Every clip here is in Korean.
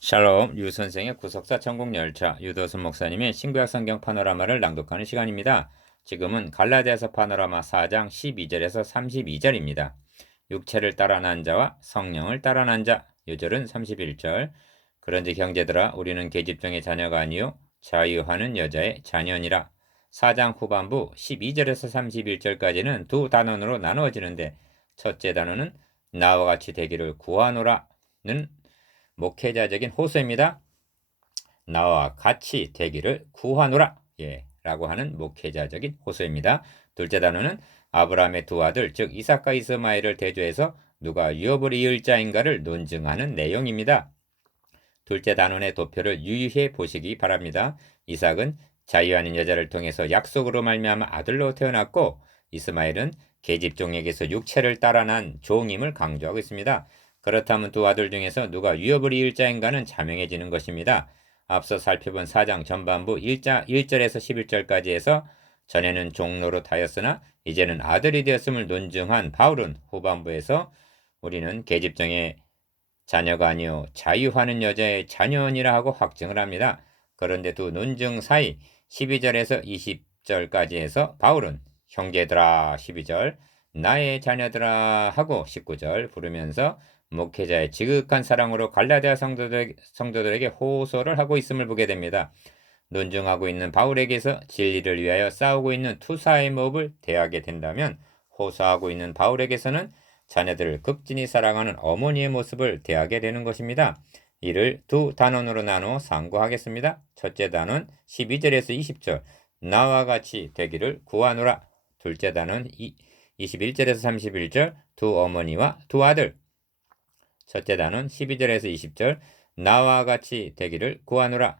샬롬 유 선생의 구속사 천국 열차 유도순 목사님의 신구약 성경 파노라마를 낭독하는 시간입니다. 지금은 갈라디아서 파노라마 4장 12절에서 32절입니다. 육체를 따라 난 자와 성령을 따라 난 자. 요절은 31절. 그런즉 형제들아 우리는 계집종의 자녀가 아니요 자유하는 여자의 자녀니라. 4장 후반부 12절에서 31절까지는 두 단원으로 나누어지는데 첫째 단원은 나와 같이 되기를 구하노라는 목회자적인 호소입니다. 나와 같이 되기를 구하노라. 라고 하는 목회자적인 호소입니다. 둘째 단어는 아브라함의 두 아들 즉 이삭과 이스마엘을 대조해서 누가 유업을 이을 자인가를 논증하는 내용입니다. 둘째 단원의 도표를 유의해 보시기 바랍니다. 이삭은 자유하는 여자를 통해서 약속으로 말미암아 아들로 태어났고 이스마엘은 계집종에게서 육체를 따라 난 종임을 강조하고 있습니다. 그렇다면 두 아들 중에서 누가 유업을 이을 자인가는 자명해지는 것입니다. 앞서 살펴본 4장 전반부 1절에서 11절까지에서 전에는 종노릇 하였으나 이제는 아들이 되었음을 논증한 바울은 후반부에서 우리는 계집종의 자녀가 아니요 자유하는 여자의 자녀니라 하고 확증을 합니다. 그런데 두 논증 사이 12절에서 20절까지 해서 바울은 형제들아 12절 나의 자녀들아 하고 19절 부르면서 목회자의 지극한 사랑으로 갈라디아 성도들에게 호소를 하고 있음을 보게 됩니다. 논증하고 있는 바울에게서 진리를 위하여 싸우고 있는 투사의 모습을 대하게 된다면 호소하고 있는 바울에게서는 자녀들을 극진히 사랑하는 어머니의 모습을 대하게 되는 것입니다. 이를 두 단원으로 나누어 상고하겠습니다. 첫째 단원 12절에서 20절 나와 같이 되기를 구하노라. 둘째 단원 21절에서 31절 두 어머니와 두 아들. 첫째 단원 12절에서 20절 나와 같이 되기를 구하노라.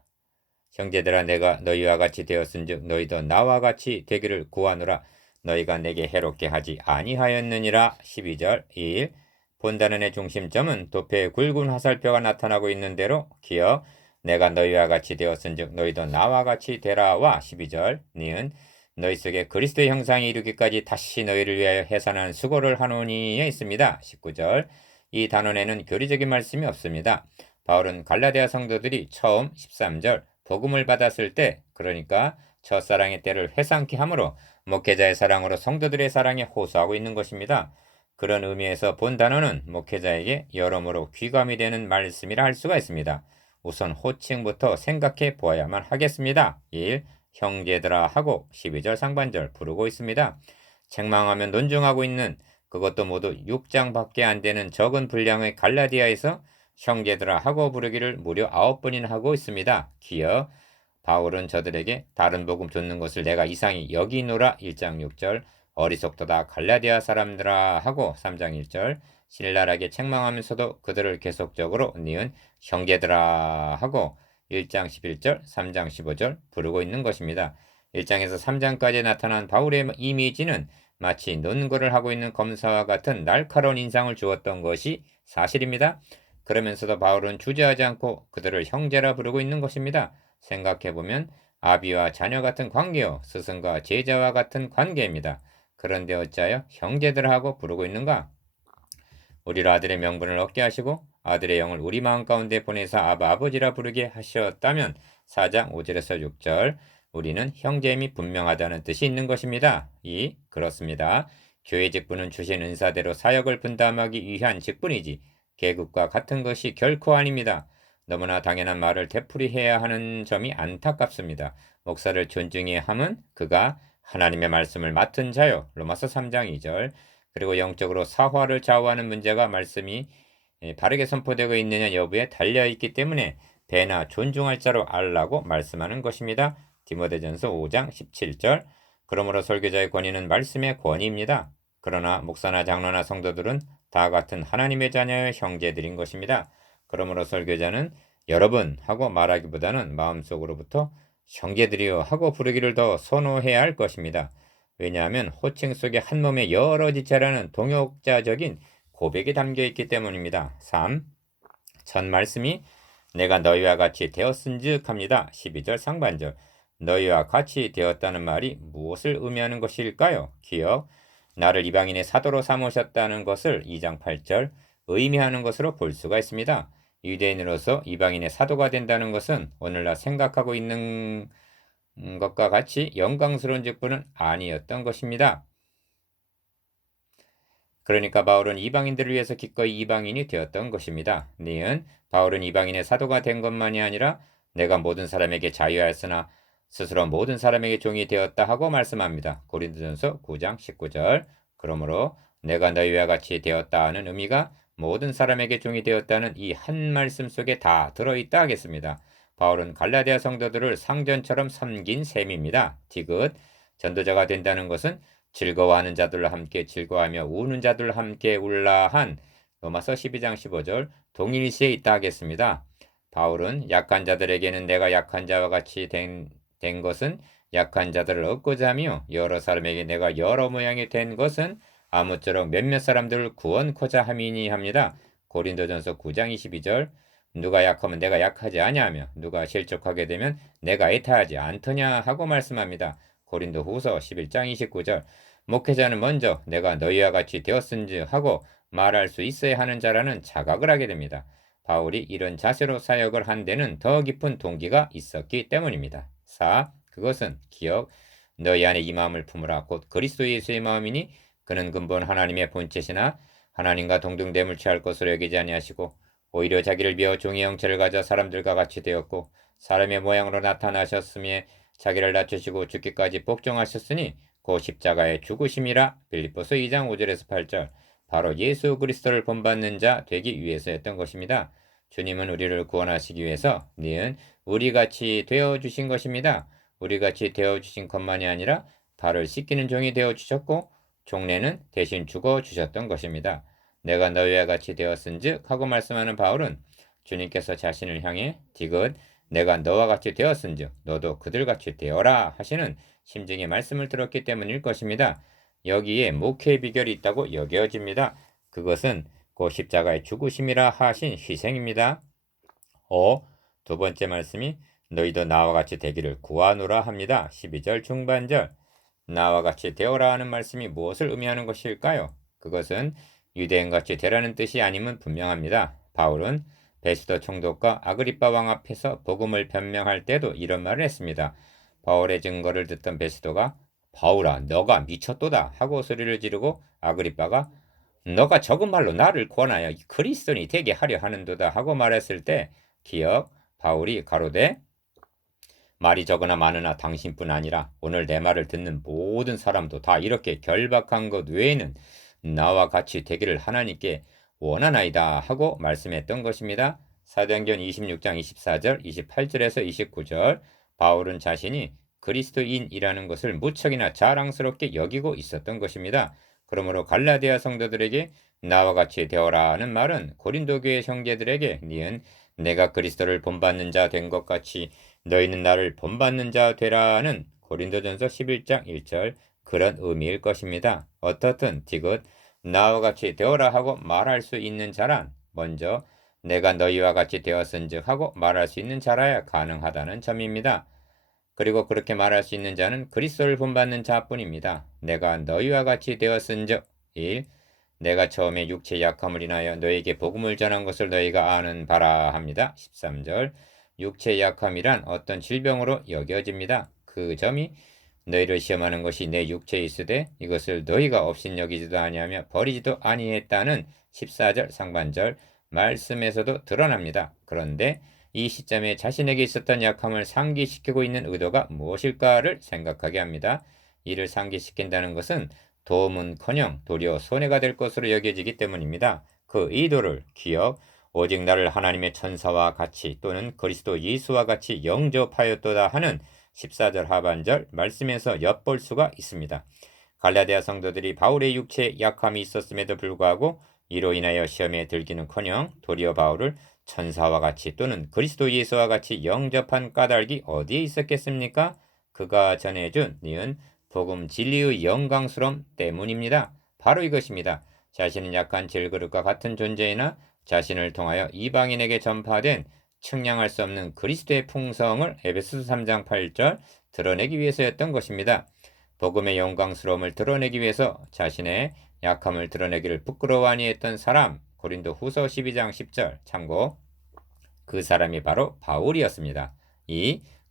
형제들아 내가 너희와 같이 되었은즉 너희도 나와 같이 되기를 구하노라. 너희가 내게 해롭게 하지 아니하였느니라. 12절 2일 본단원의 중심점은 도표의 굵은 화살표가 나타나고 있는 대로 기억 내가 너희와 같이 되었은즉 너희도 나와 같이 되라와 12절 니은 너희 속에 그리스도의 형상이 이르기까지 다시 너희를 위하여 해산하는 수고를 하노니에 있습니다. 19절 이 단원에는 교리적인 말씀이 없습니다. 바울은 갈라디아 성도들이 처음 13절 복음을 받았을 때 그러니까 첫사랑의 때를 회상케 함으로 목회자의 사랑으로 성도들의 사랑에 호소하고 있는 것입니다. 그런 의미에서 본 단어는 목회자에게 여러모로 귀감이 되는 말씀이라 할 수가 있습니다. 우선 호칭부터 생각해 보아야만 하겠습니다. 1. 형제들아 하고 12절 상반절 부르고 있습니다. 책망하며 논증하고 있는 그것도 모두 6장밖에 안 되는 적은 분량의 갈라디아에서 형제들아 하고 부르기를 무려 9번이나 하고 있습니다. 기어 바울은 저들에게 다른 복음 줬는 것을 내가 이상히 여기노라 1장 6절 어리석도다 갈라디아 사람들아 하고 3장 1절 신랄하게 책망하면서도 그들을 계속적으로 니은 형제들아 하고 1장 11절 3장 15절 부르고 있는 것입니다. 1장에서 3장까지 나타난 바울의 이미지는 마치 논거를 하고 있는 검사와 같은 날카로운 인상을 주었던 것이 사실입니다. 그러면서도 바울은 주저하지 않고 그들을 형제라 부르고 있는 것입니다. 생각해보면 아비와 자녀 같은 관계요 스승과 제자와 같은 관계입니다. 그런데 어찌하여 형제들하고 부르고 있는가? 우리로 아들의 명분을 얻게 하시고 아들의 영을 우리 마음 가운데 보내사 아버지라 부르게 하셨다면 4장 5절에서 6절 우리는 형제임이 분명하다는 뜻이 있는 것입니다. 그렇습니다. 교회 직분은 주신 은사대로 사역을 분담하기 위한 직분이지 계급과 같은 것이 결코 아닙니다. 너무나 당연한 말을 되풀이해야 하는 점이 안타깝습니다. 목사를 존중해야 함은 그가 하나님의 말씀을 맡은 자요. 로마서 3장 2절 그리고 영적으로 사화를 좌우하는 문제가 말씀이 바르게 선포되고 있느냐 여부에 달려있기 때문에 배나 존중할 자로 알라고 말씀하는 것입니다. 디모데전서 5장 17절 그러므로 설교자의 권위는 말씀의 권위입니다. 그러나 목사나 장로나 성도들은 다 같은 하나님의 자녀의 형제들인 것입니다. 그러므로 설교자는 여러분 하고 말하기보다는 마음속으로부터 형제들이여 하고 부르기를 더 선호해야 할 것입니다. 왜냐하면 호칭 속에 한 몸의 여러 지체라는 동역자적인 고백이 담겨있기 때문입니다. 3. 첫 말씀이 내가 너희와 같이 되었은즉 합니다. 12절 상반절 너희와 같이 되었다는 말이 무엇을 의미하는 것일까요? 기억 나를 이방인의 사도로 삼으셨다는 것을 2장 8절 의미하는 것으로 볼 수가 있습니다. 유대인으로서 이방인의 사도가 된다는 것은 오늘날 생각하고 있는 것과 같이 영광스러운 직분은 아니었던 것입니다. 그러니까 바울은 이방인들을 위해서 기꺼이 이방인이 되었던 것입니다. 니은 바울은 이방인의 사도가 된 것만이 아니라 내가 모든 사람에게 자유하였으나 스스로 모든 사람에게 종이 되었다 하고 말씀합니다. 고린도전서 9장 19절. 그러므로 내가 너희와 같이 되었다 하는 의미가 모든 사람에게 종이 되었다는 이 한 말씀 속에 다 들어있다 하겠습니다. 바울은 갈라디아 성도들을 상전처럼 섬긴 셈입니다. 디귿 전도자가 된다는 것은 즐거워하는 자들과 함께 즐거워하며 우는 자들과 함께 울라 한 로마서 12장 15절 동일시에 있다 하겠습니다. 바울은 약한 자들에게는 내가 약한 자와 같이 된 것은 약한 자들을 얻고자 하며 여러 사람에게 내가 여러 모양이 된 것은 아무쪼록 몇몇 사람들을 구원코자 함이니 합니다. 고린도전서 9장 22절 누가 약하면 내가 약하지 아니하며 누가 실족하게 되면 내가 애타하지 않더냐 하고 말씀합니다. 고린도후서 11장 29절 목회자는 먼저 내가 너희와 같이 되었은즉 하고 말할 수 있어야 하는 자라는 자각을 하게 됩니다. 바울이 이런 자세로 사역을 한 데는 더 깊은 동기가 있었기 때문입니다. 4. 그것은 기억 너희 안에 이 마음을 품으라 곧 그리스도 예수의 마음이니 그는 근본 하나님의 본체시나 하나님과 동등됨을 취할 것으로 여기지 아니하시고 오히려 자기를 비워 종의 형체를 가져 사람들과 같이 되었고 사람의 모양으로 나타나셨으며 자기를 낮추시고 죽기까지 복종하셨으니 그 십자가의 죽으심이라. 빌립보서 2장 5절에서 8절 바로 예수 그리스도를 본받는 자 되기 위해서였던 것입니다. 주님은 우리를 구원하시기 위해서 니은 우리같이 되어주신 것입니다. 우리같이 되어주신 것만이 아니라 발을 씻기는 종이 되어주셨고 종례는 대신 죽어주셨던 것입니다. 내가 너희와 같이 되었은즉 하고 말씀하는 바울은 주님께서 자신을 향해 디귿 내가 너와 같이 되었은즉 너도 그들같이 되어라 하시는 심증의 말씀을 들었기 때문일 것입니다. 여기에 목회의 비결이 있다고 여겨집니다. 그것은 그 십자가의 죽으심이라 하신 희생입니다. 두 번째 말씀이 너희도 나와 같이 되기를 구하노라 합니다. 12절 중반절 나와 같이 되어라 하는 말씀이 무엇을 의미하는 것일까요? 그것은 유대인같이 되라는 뜻이 아님은 분명합니다. 바울은 베스도 총독과 아그리빠 왕 앞에서 복음을 변명할 때도 이런 말을 했습니다. 바울의 증거를 듣던 베스도가 바울아 너가 미쳤도다 하고 소리를 지르고 아그리빠가 너가 적은 말로 나를 권하여 그리스도인이 되게 하려 하는도다 하고 말했을 때 기억 바울이 가로되 말이 적으나 많으나 당신뿐 아니라 오늘 내 말을 듣는 모든 사람도 다 이렇게 결박한 것 외에는 나와 같이 되기를 하나님께 원하나이다 하고 말씀했던 것입니다. 사도행전 26장 24절 28절에서 29절 바울은 자신이 그리스도인이라는 것을 무척이나 자랑스럽게 여기고 있었던 것입니다. 그러므로 갈라디아 성도들에게 나와 같이 되어라는 말은 고린도 교회 형제들에게 니은 내가 그리스도를 본받는 자 된 것 같이 너희는 나를 본받는 자 되라는 고린도전서 11장 1절 그런 의미일 것입니다. 어떻든 디귿 나와 같이 되어라 하고 말할 수 있는 자란 먼저 내가 너희와 같이 되었은즉 하고 말할 수 있는 자라야 가능하다는 점입니다. 그리고 그렇게 말할 수 있는 자는 그리스도를 본받는 자뿐입니다. 내가 너희와 같이 되었은즉 1. 내가 처음에 육체의 약함을 인하여 너에게 복음을 전한 것을 너희가 아는 바라 합니다. 13절 육체의 약함이란 어떤 질병으로 여겨집니다. 그 점이 너희를 시험하는 것이 내 육체에 있으되 이것을 너희가 업신여기지도 아니하며 버리지도 아니했다는 14절 상반절 말씀에서도 드러납니다. 그런데 이 시점에 자신에게 있었던 약함을 상기시키고 있는 의도가 무엇일까를 생각하게 합니다. 이를 상기시킨다는 것은 도움은커녕 도리어 손해가 될 것으로 여겨지기 때문입니다. 그 의도를 기억 오직 나를 하나님의 천사와 같이 또는 그리스도 예수와 같이 영접하였도다 하는 14절 하반절 말씀에서 엿볼 수가 있습니다. 갈라디아 성도들이 바울의 육체에 약함이 있었음에도 불구하고 이로 인하여 시험에 들기는커녕 도리어 바울을 천사와 같이 또는 그리스도 예수와 같이 영접한 까닭이 어디에 있었겠습니까? 그가 전해준 니은 복음 진리의 영광스러움 때문입니다. 바로 이것입니다. 자신은 약한 질그릇과 같은 존재이나 자신을 통하여 이방인에게 전파된 측량할 수 없는 그리스도의 풍성을 에베소서 3장 8절 드러내기 위해서였던 것입니다. 복음의 영광스러움을 드러내기 위해서 자신의 약함을 드러내기를 부끄러워하니 했던 사람 고린도 후서 12장 10절 참고 그 사람이 바로 바울이었습니다.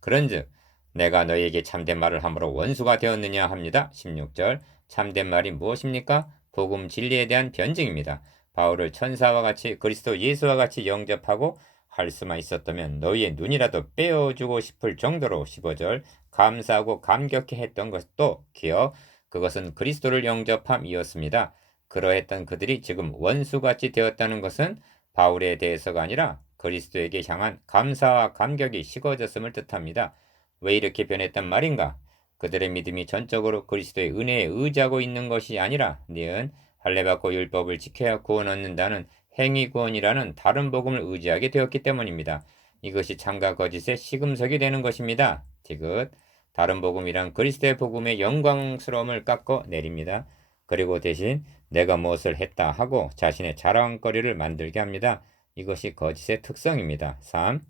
그런즉 내가 너희에게 참된 말을 함으로 원수가 되었느냐 합니다. 16절. 참된 말이 무엇입니까? 복음 진리에 대한 변증입니다. 바울을 천사와 같이 그리스도 예수와 같이 영접하고 할 수만 있었다면 너희의 눈이라도 빼어주고 싶을 정도로 15절 감사하고 감격해 했던 것도 기억 그것은 그리스도를 영접함이었습니다. 그러했던 그들이 지금 원수같이 되었다는 것은 바울에 대해서가 아니라 그리스도에게 향한 감사와 감격이 식어졌음을 뜻합니다. 왜 이렇게 변했단 말인가? 그들의 믿음이 전적으로 그리스도의 은혜에 의지하고 있는 것이 아니라 니은 할례받고 율법을 지켜야 구원 얻는다는 행위 구원이라는 다른 복음을 의지하게 되었기 때문입니다. 이것이 참과 거짓의 시금석이 되는 것입니다. 디귿 다른 복음이란 그리스도의 복음의 영광스러움을 깎고 내립니다. 그리고 대신 내가 무엇을 했다 하고 자신의 자랑거리를 만들게 합니다. 이것이 거짓의 특성입니다. 3.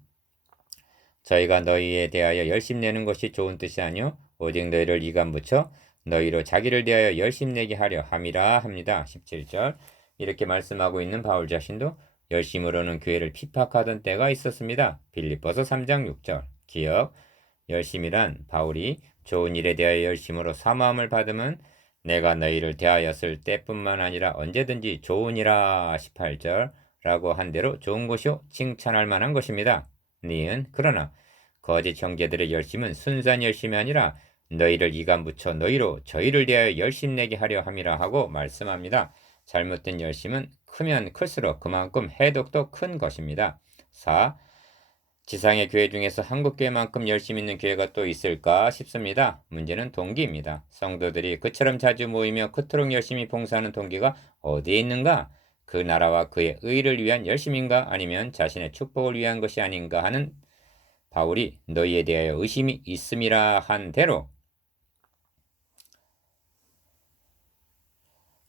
저희가 너희에 대하여 열심내는 것이 좋은 뜻이 아니요 오직 너희를 이간 붙여 너희로 자기를 대하여 열심내게 하려 함이라 합니다. 17절 이렇게 말씀하고 있는 바울 자신도 열심으로는 교회를 핍박하던 때가 있었습니다. 빌립보서 3장 6절 기억 열심이란 바울이 좋은 일에 대하여 열심으로 사모함을 받으면 내가 너희를 대하였을 때뿐만 아니라 언제든지 좋으니라 18절 라고 한 대로 좋은 것이요 칭찬할 만한 것입니다. 니은 그러나 거짓 형제들의 열심은 순수한 열심이 아니라 너희를 이간 붙여 너희로 저희를 대하여 열심내게 하려 함이라 하고 말씀합니다. 잘못된 열심은 크면 클수록 그만큼 해독도 큰 것입니다. 4. 지상의 교회 중에서 한국교회만큼 열심 있는 교회가 또 있을까 싶습니다. 문제는 동기입니다. 성도들이 그처럼 자주 모이며 그토록 열심히 봉사하는 동기가 어디에 있는가? 그 나라와 그의 의를 위한 열심인가? 아니면 자신의 축복을 위한 것이 아닌가 하는 바울이 너희에 대하여 의심이 있음이라 한 대로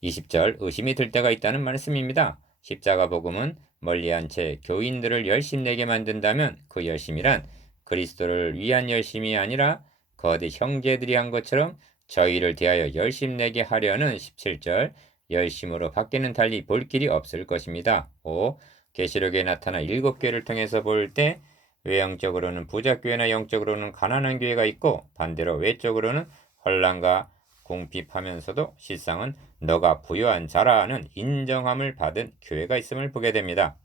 20절 의심이 들 때가 있다는 말씀입니다. 십자가 복음은 멀리한 채 교인들을 열심내게 만든다면 그 열심이란 그리스도를 위한 열심이 아니라 거듭 형제들이 한 것처럼 저희를 대하여 열심내게 하려는 17절 열심으로 밖에는 달리 볼 길이 없을 것입니다. 5. 계시록에 나타나 7교회를 통해서 볼 때 외형적으로는 부자교회나 영적으로는 가난한 교회가 있고 반대로 외적으로는 혼란과 궁핍하면서도 실상은 너가 부유한 자라는 인정함을 받은 교회가 있음을 보게 됩니다.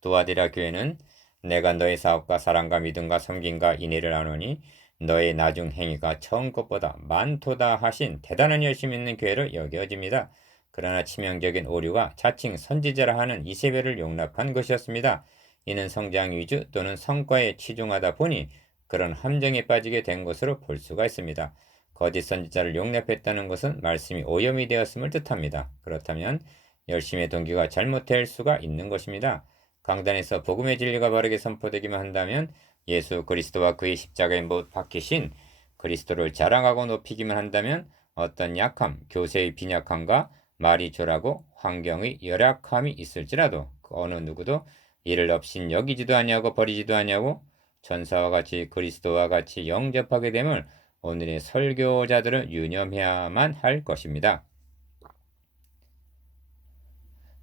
두아디라 교회는 내가 너의 사업과 사랑과 믿음과 섬김과 인애를 아노니 너의 나중 행위가 처음 것보다 많도다 하신 대단한 열심 있는 교회로 여겨집니다. 그러나 치명적인 오류가 자칭 선지자라 하는 이세벨을 용납한 것이었습니다. 이는 성장 위주 또는 성과에 치중하다 보니 그런 함정에 빠지게 된 것으로 볼 수가 있습니다. 거짓 선지자를 용납했다는 것은 말씀이 오염이 되었음을 뜻합니다. 그렇다면 열심의 동기가 잘못될 수가 있는 것입니다. 강단에서 복음의 진리가 바르게 선포되기만 한다면 예수 그리스도와 그의 십자가에 못 박히신 그리스도를 자랑하고 높이기만 한다면 어떤 약함, 교세의 빈약함과 말이 졸하고 환경의 열악함이 있을지라도 그 어느 누구도 이를 없인 여기지도 아니하고 버리지도 아니하고 천사와 같이 그리스도와 같이 영접하게 됨을 오늘의 설교자들은 유념해야만 할 것입니다.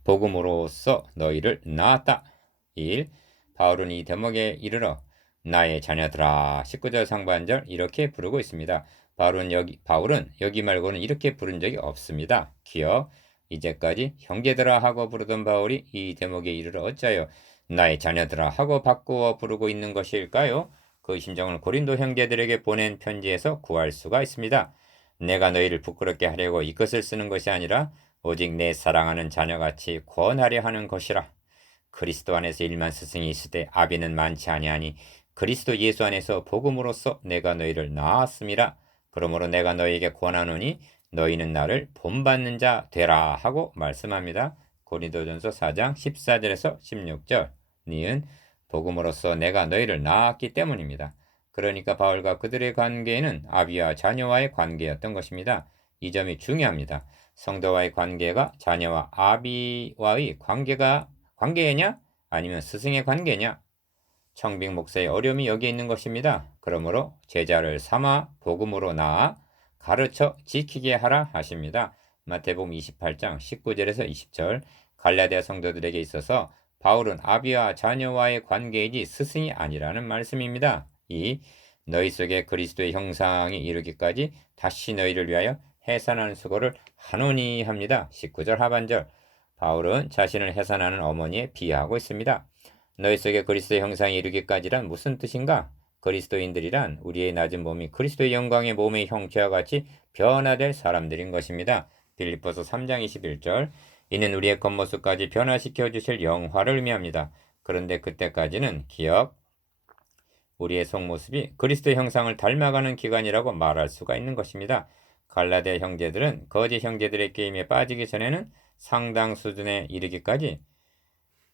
복음으로써 너희를 낳았다. 1. 바울은 이 대목에 이르러 나의 자녀들아 19절 상반절 이렇게 부르고 있습니다. 바울은 여기 말고는 이렇게 부른 적이 없습니다. 기억 이제까지 형제들아 하고 부르던 바울이 이 대목에 이르러 어찌하여 나의 자녀들아 하고 바꾸어 부르고 있는 것일까요? 그 심정을 고린도 형제들에게 보낸 편지에서 구할 수가 있습니다. 내가 너희를 부끄럽게 하려고 이것을 쓰는 것이 아니라 오직 내 사랑하는 자녀같이 권하려 하는 것이라. 그리스도 안에서 일만 스승이 있을 때 아비는 많지 아니하니 그리스도 예수 안에서 복음으로써 내가 너희를 낳았음이라. 그러므로 내가 너희에게 권하노니 너희는 나를 본받는 자 되라 하고 말씀합니다. 고린도전서 4장 14절에서 16절 니은 복음으로써 내가 너희를 낳았기 때문입니다. 그러니까 바울과 그들의 관계는 아비와 자녀와의 관계였던 것입니다. 이 점이 중요합니다. 성도와의 관계가 자녀와 아비와의 관계냐? 아니면 스승의 관계냐? 청빙 목사의 어려움이 여기에 있는 것입니다. 그러므로 제자를 삼아 복음으로 낳아 가르쳐 지키게 하라 하십니다. 마태복음 28장 19절에서 20절 갈라디아 성도들에게 있어서 바울은 아비와 자녀와의 관계이지 스승이 아니라는 말씀입니다. 2. 너희 속에 그리스도의 형상이 이르기까지 다시 너희를 위하여 해산하는 수고를 하노니 합니다. 19절 하반절. 바울은 자신을 해산하는 어머니에 비하하고 있습니다. 너희 속에 그리스도의 형상이 이르기까지란 무슨 뜻인가? 그리스도인들이란 우리의 낮은 몸이 그리스도의 영광의 몸의 형체와 같이 변화될 사람들인 것입니다. 빌립보서 3장 21절. 이는 우리의 겉모습까지 변화시켜 주실 영화를 의미합니다. 그런데 그때까지는 기억, 우리의 속모습이 그리스도의 형상을 닮아가는 기간이라고 말할 수가 있는 것입니다. 갈라디아 형제들은 거짓 형제들의 게임에 빠지기 전에는 상당 수준에 이르기까지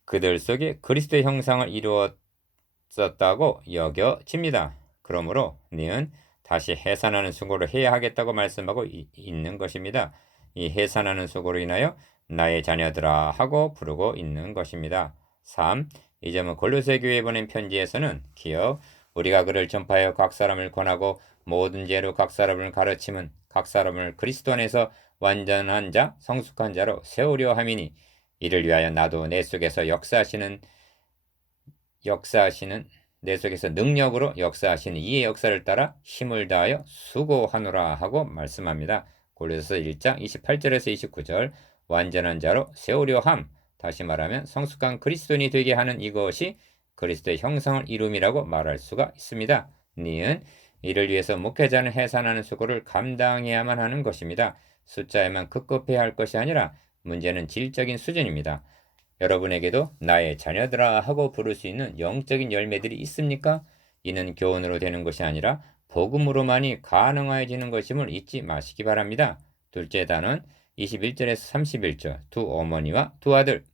그들 속에 그리스도의 형상을 이루었었다고 여겨집니다. 그러므로 너는 다시 해산하는 수고를 해야 하겠다고 말씀하고 있는 것입니다. 이 해산하는 수고로 인하여 나의 자녀들아 하고 부르고 있는 것입니다. 3. 이 점은 골로새 교회에 보낸 편지에서는 기억 우리가 그를 전파하여 각 사람을 권하고 모든 죄로 각 사람을 가르침은 각 사람을 그리스도 안에서 완전한 자 성숙한 자로 세우려 함이니 이를 위하여 나도 내 속에서 역사하시는 내 속에서 능력으로 역사하시는 이의 역사를 따라 힘을 다하여 수고하노라 하고 말씀합니다. 골로새서 1장 28절에서 29절. 완전한 자로 세우려 함, 다시 말하면 성숙한 그리스도인이 되게 하는 이것이 그리스도의 형상을 이룸이라고 말할 수가 있습니다. 니은 이를 위해서 목회자는 해산하는 수고를 감당해야만 하는 것입니다. 숫자에만 급급해야 할 것이 아니라 문제는 질적인 수준입니다. 여러분에게도 나의 자녀들아 하고 부를 수 있는 영적인 열매들이 있습니까? 이는 교훈으로 되는 것이 아니라 복음으로만이 가능해지는 것임을 잊지 마시기 바랍니다. 둘째 단원 21절에서 31절. 두 어머니와 두 아들.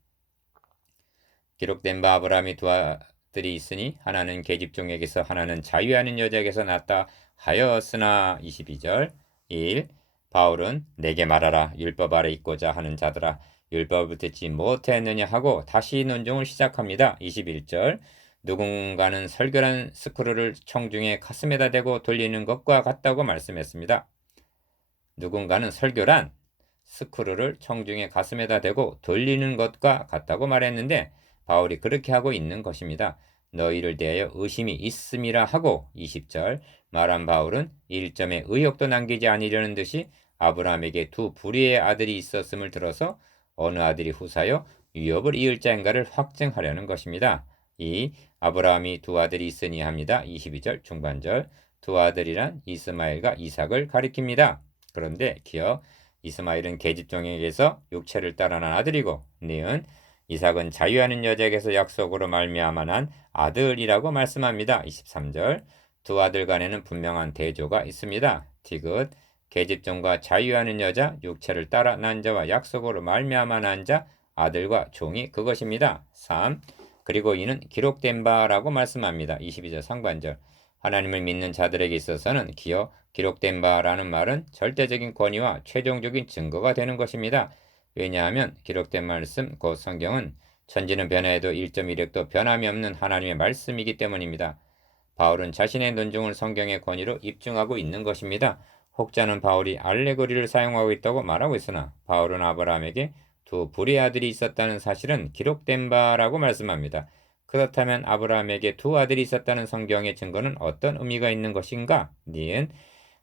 기록된 바 아브라함이 두 아들이 있으니 하나는 계집종에게서 하나는 자유하는 여자에게서 났다 하였으나 22절. 1. 바울은 내게 말하라 율법 아래 있고자 하는 자들아 율법을 듣지 못했느냐 하고 다시 논증을 시작합니다. 21절. 누군가는 설교란 스크루를 청중의 가슴에다 대고 돌리는 것과 같다고 말씀했습니다. 누군가는 설교란 스크루를 청중의 가슴에다 대고 돌리는 것과 같다고 말했는데 바울이 그렇게 하고 있는 것입니다. 너희를 대하여 의심이 있음이라 하고 20절 말한 바울은 1점의 의혹도 남기지 아니려는 듯이 아브라함에게 두 불의의 아들이 있었음을 들어서 어느 아들이 후사여 유업을 이을 자인가를 확증하려는 것입니다. 이 아브라함이 두 아들이 있으니 합니다. 22절 중반절. 두 아들이란 이스마엘과 이삭을 가리킵니다. 그런데 기억 이스마엘은 계집종에게서 육체를 따라 난 아들이고 니은 이삭은 자유하는 여자에게서 약속으로 말미암아 난 아들이라고 말씀합니다. 23절. 두 아들 간에는 분명한 대조가 있습니다. 디귿 계집종과 자유하는 여자, 육체를 따라 난 자와 약속으로 말미암아 난 자, 아들과 종이 그것입니다. 3. 그리고 이는 기록된 바라고 말씀합니다. 22절 상반절. 하나님을 믿는 자들에게 있어서는 기록된 바라는 말은 절대적인 권위와 최종적인 증거가 되는 것입니다. 왜냐하면 기록된 말씀, 곧 성경은 천지는 변해도 1.1획도 변함이 없는 하나님의 말씀이기 때문입니다. 바울은 자신의 논증을 성경의 권위로 입증하고 있는 것입니다. 혹자는 바울이 알레고리를 사용하고 있다고 말하고 있으나 바울은 아브라함에게 두 불의 아들이 있었다는 사실은 기록된 바라고 말씀합니다. 그렇다면 아브라함에게 두 아들이 있었다는 성경의 증거는 어떤 의미가 있는 것인가? 니은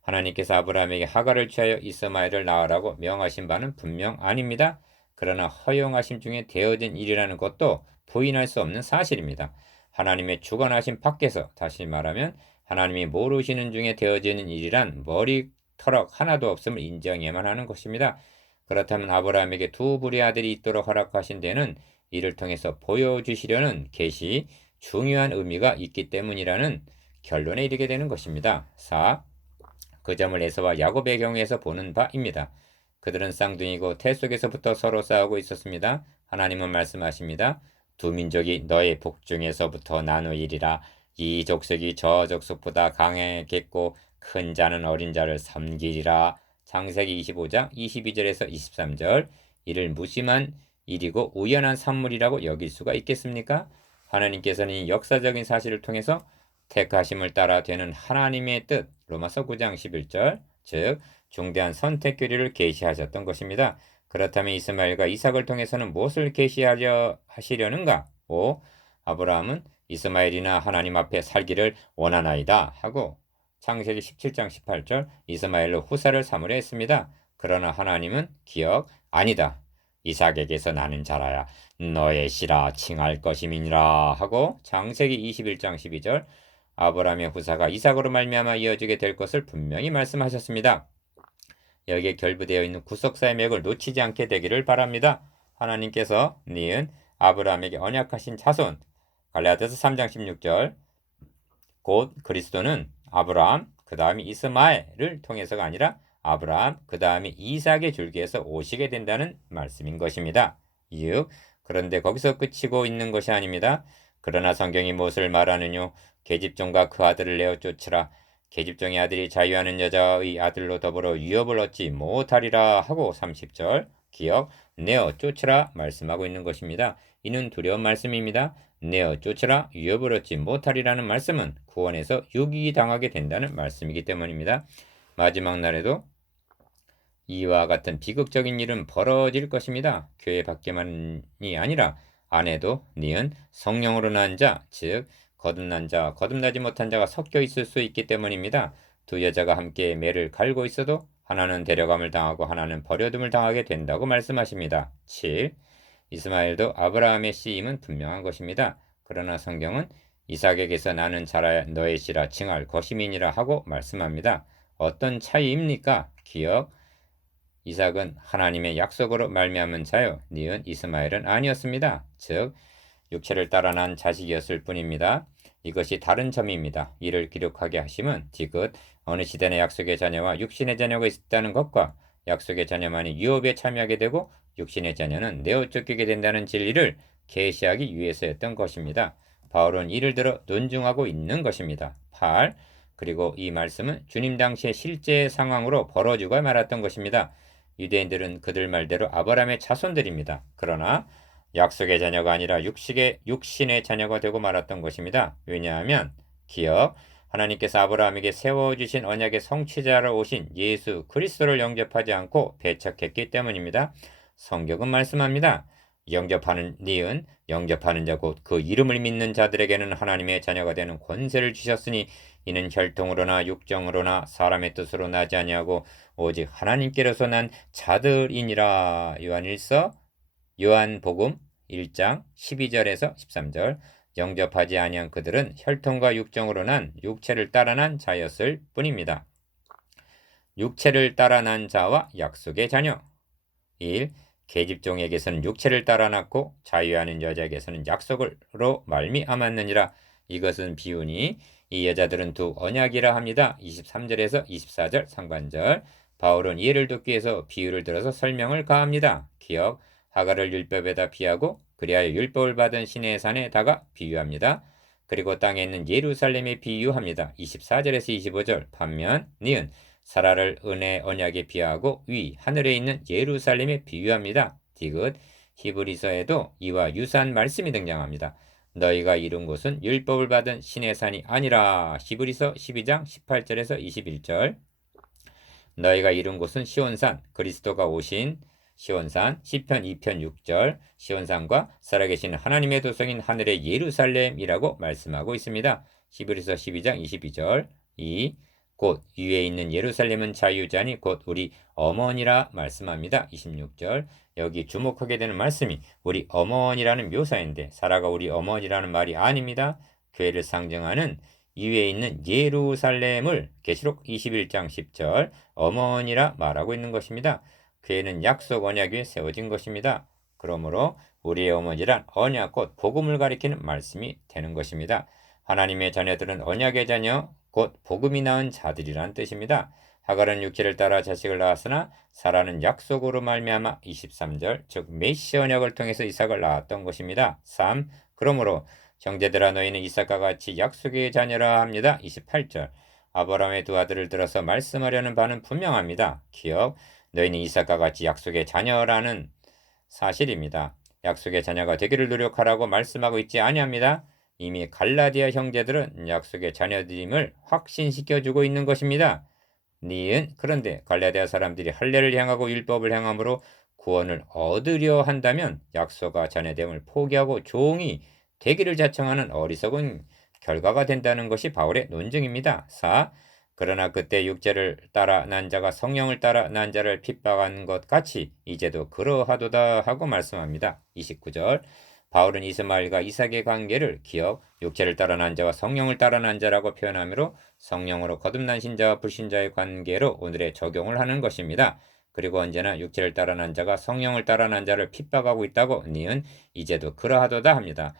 하나님께서 아브라함에게 하갈을 취하여 이스마엘을 낳으라고 명하신 바는 분명 아닙니다. 그러나 허용하심 중에 되어진 일이라는 것도 부인할 수 없는 사실입니다. 하나님의 주관하심 밖에서 다시 말하면 하나님이 모르시는 중에 되어지는 일이란 머리털럭 하나도 없음을 인정해야만 하는 것입니다. 그렇다면 아브라함에게 두 불의 아들이 있도록 허락하신 데는 이를 통해서 보여주시려는 계시 중요한 의미가 있기 때문이라는 결론에 이르게 되는 것입니다. 4. 그 점을 에서와 야곱의 경우에서 보는 바입니다. 그들은 쌍둥이고 태 속에서부터 서로 싸우고 있었습니다. 하나님은 말씀하십니다. 두 민족이 너의 복중에서부터 나누이리라. 이 족속이 저 족속보다 강하겠고 큰 자는 어린 자를 섬기리라. 창세기 25장 22절에서 23절. 이를 무심한 일이고 우연한 산물이라고 여길 수가 있겠습니까? 하나님께서는 이 역사적인 사실을 통해서 택하심을 따라 되는 하나님의 뜻 로마서 9장 11절 즉 중대한 선택 교리를 계시하셨던 것입니다. 그렇다면 이스마엘과 이삭을 통해서는 무엇을 계시하려 하시려는가? 5. 아브라함은 이스마엘이나 하나님 앞에 살기를 원하나이다 하고 창세기 17장 18절 이스마엘로 후사를 삼으려 했습니다. 그러나 하나님은 기억 아니다. 이삭에게서 나는 자라야 너의 씨라 칭할 것임이니라 하고 창세기 21장 12절 아브라함의 후사가 이삭으로 말미암아 이어지게 될 것을 분명히 말씀하셨습니다. 여기에 결부되어 있는 구속사의 맥을 놓치지 않게 되기를 바랍니다. 하나님께서 니은 아브라함에게 언약하신 자손 갈라디아서 3장 16절 곧 그리스도는 아브라함 그 다음에 이스마엘을 통해서가 아니라 아브라함 그 다음에 이삭의 줄기에서 오시게 된다는 말씀인 것입니다. 6. 그런데 거기서 끝이고 있는 것이 아닙니다. 그러나 성경이 무엇을 말하느뇨 계집종과 그 아들을 내어 쫓으라 계집종의 아들이 자유하는 여자의 아들로 더불어 유업을 얻지 못하리라 하고 30절 기억 내어 쫓으라 말씀하고 있는 것입니다. 이는 두려운 말씀입니다. 내어 쫓으라 유업을 얻지 못하리라는 말씀은 구원에서 유기당하게 된다는 말씀이기 때문입니다. 마지막 날에도 이와 같은 비극적인 일은 벌어질 것입니다. 교회 밖에만이 아니라 안에도 니은 성령으로 난 자, 즉 거듭난 자, 거듭나지 못한 자가 섞여 있을 수 있기 때문입니다. 두 여자가 함께 매를 갈고 있어도 하나는 데려감을 당하고 하나는 버려둠을 당하게 된다고 말씀하십니다. 7. 이스마엘도 아브라함의 씨임은 분명한 것입니다. 그러나 성경은 이삭에게서 나는 자라야 너의 씨라 칭할 것임이니라 하고 말씀합니다. 어떤 차이입니까? 기억 이삭은 하나님의 약속으로 말미암은 자요. 니은 이스마엘은 아니었습니다. 즉 육체를 따라 난 자식이었을 뿐입니다. 이것이 다른 점입니다. 이를 기록하게 하심은 디귿 어느 시대의 약속의 자녀와 육신의 자녀가 있다는 것과 약속의 자녀만이 유업에 참여하게 되고 육신의 자녀는 내어 쫓기게 된다는 진리를 계시하기 위해서였던 것입니다. 바울은 이를 들어 논증하고 있는 것입니다. 8. 그리고 이 말씀은 주님 당시의 실제 상황으로 벌어지고 말았던 것입니다. 유대인들은 그들 말대로 아브라함의 자손들입니다. 그러나 약속의 자녀가 아니라 육신의 자녀가 되고 말았던 것입니다. 왜냐하면 기억 하나님께서 아브라함에게 세워주신 언약의 성취자로 오신 예수 그리스도를 영접하지 않고 배척했기 때문입니다. 성경은 말씀합니다. 영접하는 니은 영접하는 자 곧 그 이름을 믿는 자들에게는 하나님의 자녀가 되는 권세를 주셨으니 이는 혈통으로나 육정으로나 사람의 뜻으로 나지 아니하고 오직 하나님께로서 난 자들이니라. 요한복음 1장 12절에서 13절 영접하지 아니한 그들은 혈통과 육정으로 난 육체를 따라 난 자였을 뿐입니다. 육체를 따라 난 자와 약속의 자녀 1. 계집종에게서는 육체를 따라 났고 자유하는 여자에게서는 약속으로 말미암았느니라. 이것은 비유니 이 여자들은 두 언약이라 합니다. 23절에서 24절 상반절 바울은 이해를 돕기 위해서 비유를 들어서 설명을 가합니다. 기억 하갈을 율법에다 비하고 그리하여 율법을 받은 시내의 산에다가 비유합니다. 그리고 땅에 있는 예루살렘에 비유합니다. 24절에서 25절 반면 니은 사라를 은혜 언약에 비하고 위 하늘에 있는 예루살렘에 비유합니다. 디귿 히브리서에도 이와 유사한 말씀이 등장합니다. 너희가 이룬 곳은 율법을 받은 신의 산이 아니라 히브리서 12장 18절에서 21절 너희가 이룬 곳은 시온산 그리스도가 오신 시온산 시편 2편 6절 시온산과 살아계신 하나님의 도성인 하늘의 예루살렘이라고 말씀하고 있습니다. 히브리서 12장 22절 2. 곧 위에 있는 예루살렘은 자유자니 곧 우리 어머니라 말씀합니다. 26절 여기 주목하게 되는 말씀이 우리 어머니라는 묘사인데 사라가 우리 어머니라는 말이 아닙니다. 교회를 상징하는 위에 있는 예루살렘을 계시록 21장 10절 어머니라 말하고 있는 것입니다. 교회는 약속 언약 위에 세워진 것입니다. 그러므로 우리의 어머니란 언약 곧 복음을 가리키는 말씀이 되는 것입니다. 하나님의 자녀들은 언약의 자녀 곧 복음이 낳은 자들이란 뜻입니다. 하갈은 육체를 따라 자식을 낳았으나 사라는 약속으로 말미암아 23절 즉 메시아 언약을 통해서 이삭을 낳았던 것입니다. 3. 그러므로 형제들아 너희는 이삭과 같이 약속의 자녀라 합니다. 28절 아브라함의 두 아들을 들어서 말씀하려는 바는 분명합니다. 기억 너희는 이삭과 같이 약속의 자녀라는 사실입니다. 약속의 자녀가 되기를 노력하라고 말씀하고 있지 아니합니다. 이미 갈라디아 형제들은 약속의 자녀됨을 확신시켜주고 있는 것입니다. 니은 그런데 갈라디아 사람들이 할례를 향하고 율법을 행함으로 구원을 얻으려 한다면 약속과 자녀됨을 포기하고 종이 되기를 자청하는 어리석은 결과가 된다는 것이 바울의 논증입니다. 4. 그러나 그때 육체를 따라 난 자가 성령을 따라 난 자를 핍박한 것 같이 이제도 그러하도다 하고 말씀합니다. 29절 바울은 이스마엘과 이삭의 관계를 기억, 육체를 따라 난 자와 성령을 따라 난 자라고 표현하므로 성령으로 거듭난 신자와 불신자의 관계로 오늘의 적용을 하는 것입니다. 그리고 언제나 육체를 따라 난 자가 성령을 따라 난 자를 핍박하고 있다고 니은 이제도 그러하도다 합니다.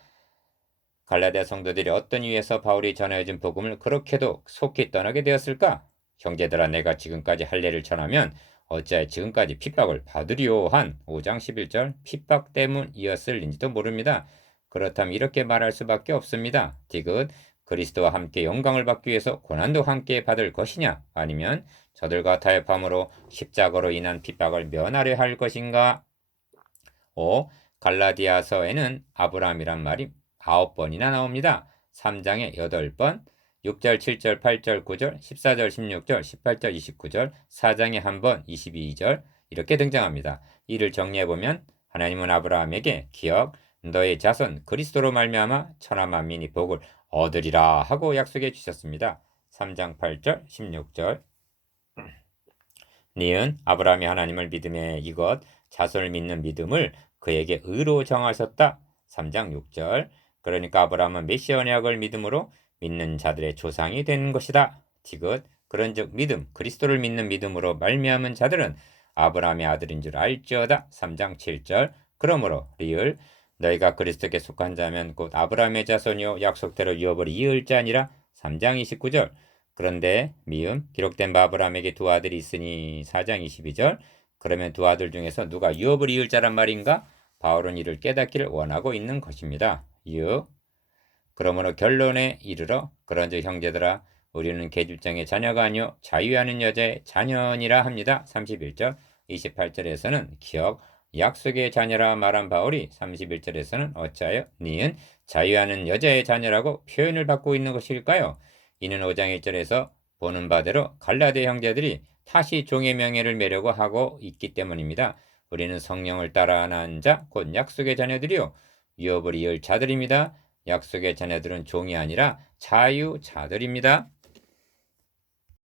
갈라디아 성도들이 어떤 이유에서 바울이 전해준 복음을 그렇게도 속히 떠나게 되었을까? 형제들아 내가 지금까지 할례를 전하면 어찌하여 지금까지 핍박을 받으리오 한 5장 11절 핍박 때문이었을는지도 모릅니다. 그렇다면 이렇게 말할 수밖에 없습니다. 디귿 그리스도와 함께 영광을 받기 위해서 고난도 함께 받을 것이냐 아니면 저들과 타협함으로 십자가로 인한 핍박을 면하려 할 것인가? 5. 갈라디아서에는 아브라함이란 말이 9번이나 나옵니다. 3장에 8번, 6절, 7절, 8절, 9절, 14절, 16절, 18절, 29절, 4장에 한 번, 22절 이렇게 등장합니다. 이를 정리해보면 하나님은 아브라함에게 기억, 너의 자손 그리스도로 말미암아 천하 만민이 복을 얻으리라 하고 약속해 주셨습니다. 3장 8절, 16절 니은 아브라함이 하나님을 믿음에 이것 자손을 믿는 믿음을 그에게 의로 정하셨다. 3장 6절 그러니까 아브라함은 메시아 언약을 믿음으로 믿는 자들의 조상이 된 것이다. 디귿 그런즉 믿음 그리스도를 믿는 믿음으로 말미암은 자들은 아브라함의 아들인 줄 알지어다. 3장 7절 그러므로 리을 너희가 그리스도께 속한 자면 곧 아브라함의 자손이요 약속대로 유업을 이을 자니라. 3장 29절 그런데 미음 기록된 바 아브라함에게 두 아들이 있으니 4장 22절 그러면 두 아들 중에서 누가 유업을 이을 자란 말인가? 바울은 이를 깨닫기를 원하고 있는 것입니다. 6. 그러므로 결론에 이르러 그런즉 형제들아 우리는 계집장의 자녀가 아니요 자유하는 여자의 자녀니라 합니다. 31절 28절에서는 기억 약속의 자녀라 말한 바울이 31절에서는 어찌하여 니은 자유하는 여자의 자녀라고 표현을 받고 있는 것일까요? 이는 5장 1절에서 보는 바대로 갈라디아 형제들이 다시 종의 명예를 매려고 하고 있기 때문입니다. 우리는 성령을 따라 난 자, 곧 약속의 자녀들이요 유업을 이을 자들입니다. 약속의 자녀들은 종이 아니라 자유자들입니다.